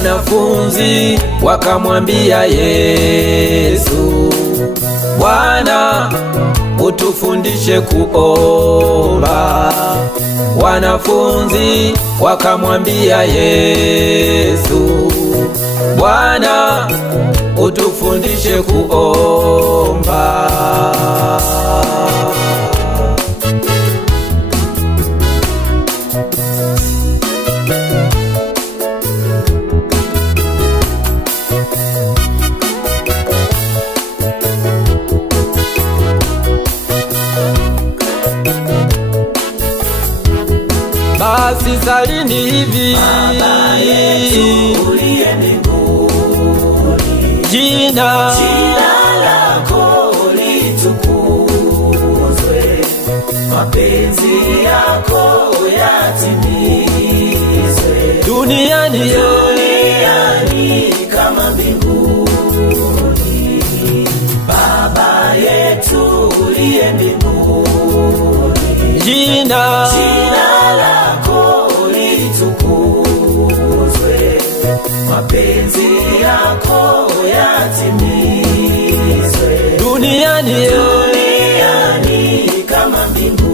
Wanafunzi wakamwambia Yesu, Bwana, utufundishe kuomba. Wanafunzi wakamwambia Yesu, Bwana, utufundishe kuomba. Basi salini hivi: Baba yetu uliye mbinguni, jina lako litukuzwe, mapenzi yako yatimizwe, duniani kama mbinguni. Baba yetu uliye mbinguni, jina lako litukuzwe, mapenzi yako yatimizwe, duniani kama mbinguni.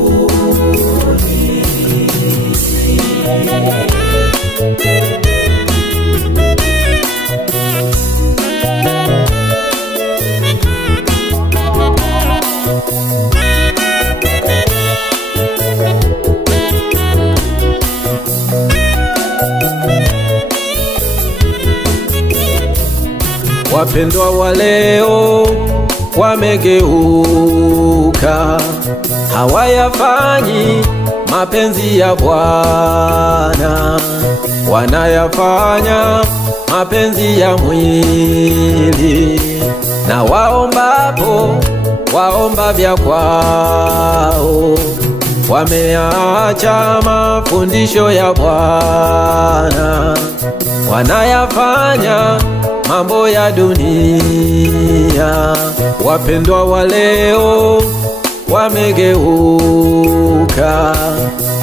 Wapendwa wa leo wamegeuka, hawayafanyi mapenzi ya Bwana, wanayafanya mapenzi ya mwili. Na waombapo waomba vya kwao, wameacha mafundisho ya Bwana, wanayafanya mambo ya dunia. Wapendwa wa leo wamegeuka,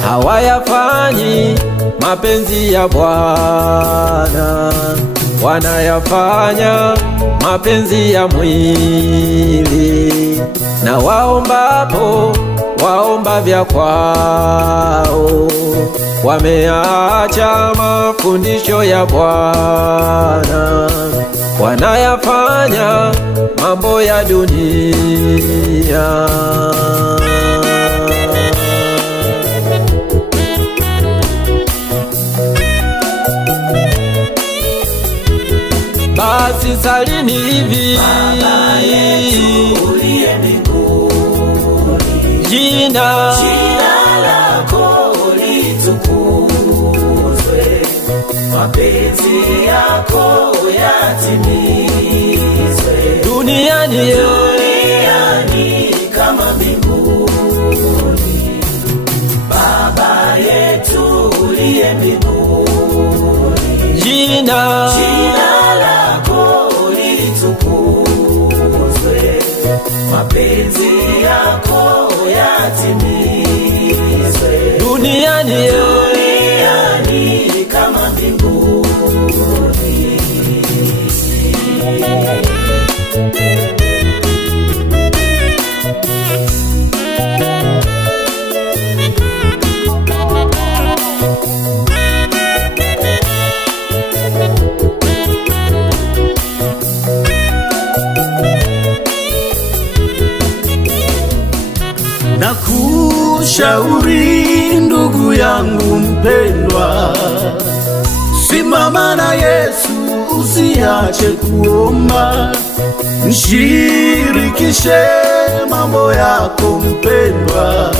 hawayafanyi mapenzi ya Bwana, wanayafanya mapenzi ya mwili. Na waombapo waomba vya kwao, wameacha mafundisho ya Bwana, wanayafanya mambo ya dunia. Basi salini hivi: Baba yetu uliye mbinguni, jina lako litukuzwe, mapenzi yako yatimizwe, duniani kama mbinguni. Baba yetu uliye mbinguni, jina lako litukuzwe, mapenzi yako yatimizwe, duniani kama mbinguni. Nakushauri ndugu yangu mpendwa, simama na Yesu, usiache kuomba. Mshirikishe mambo yako mpendwa,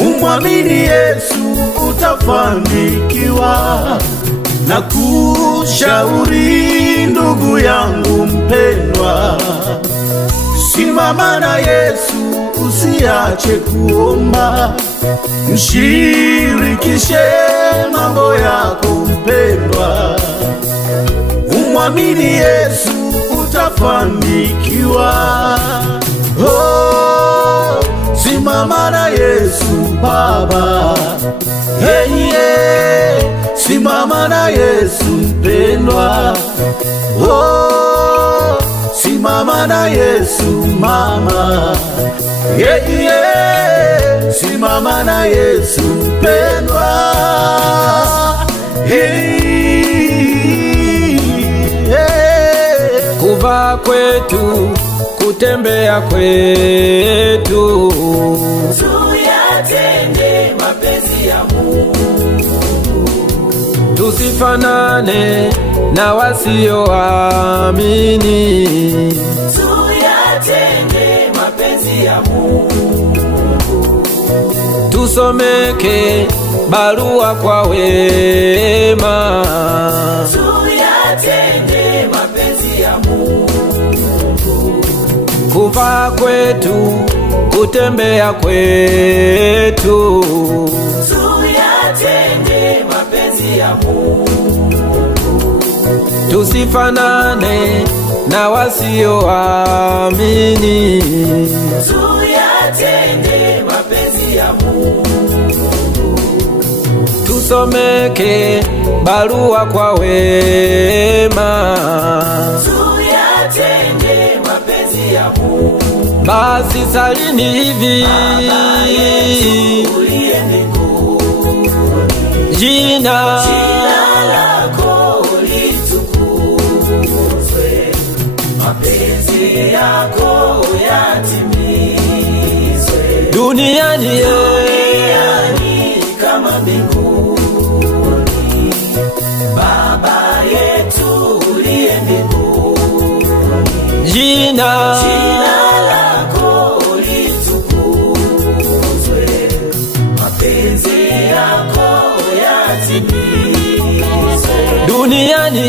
umwamini Yesu utafanikiwa. Nakushauri ndugu yangu mpendwa, simama na Yesu, usiache kuomba. Mshirikishe mambo yako mpendwa, umwamini Yesu utafanikiwa. Oh, simama na Yesu baba, hey, yeah. Simama na Yesu mpendwa. simama na Yesu mama, yeah, yeah. Simama na Yesu mpendwa, hey, hey. Kuvaa kwetu, kutembea kwetu, tuyatende mapenzi ya Mungu. tusifanane na wasioamini, tuyatende mapenzi ya Mungu. tusomeke barua kwa wema, tuyatende mapenzi ya Mungu. kuvaa kwetu, kutembea kwetu, tuyatende mapenzi ya Mungu. tusifanane na wasioamini, tuyatende mapenzi ya Mungu. tusomeke barua kwa wema, tuyatende mapenzi ya Mungu. basi salini hivi: Baba yetu uliye mbinguni, jina jina lako litukuzwe, mapenzi yako yatimizwe, duniani duniani kama mbinguni. Baba yetu uliye mbinguni, jina jina lako litukuzwe, mapenzi yako yatimizwe, duniani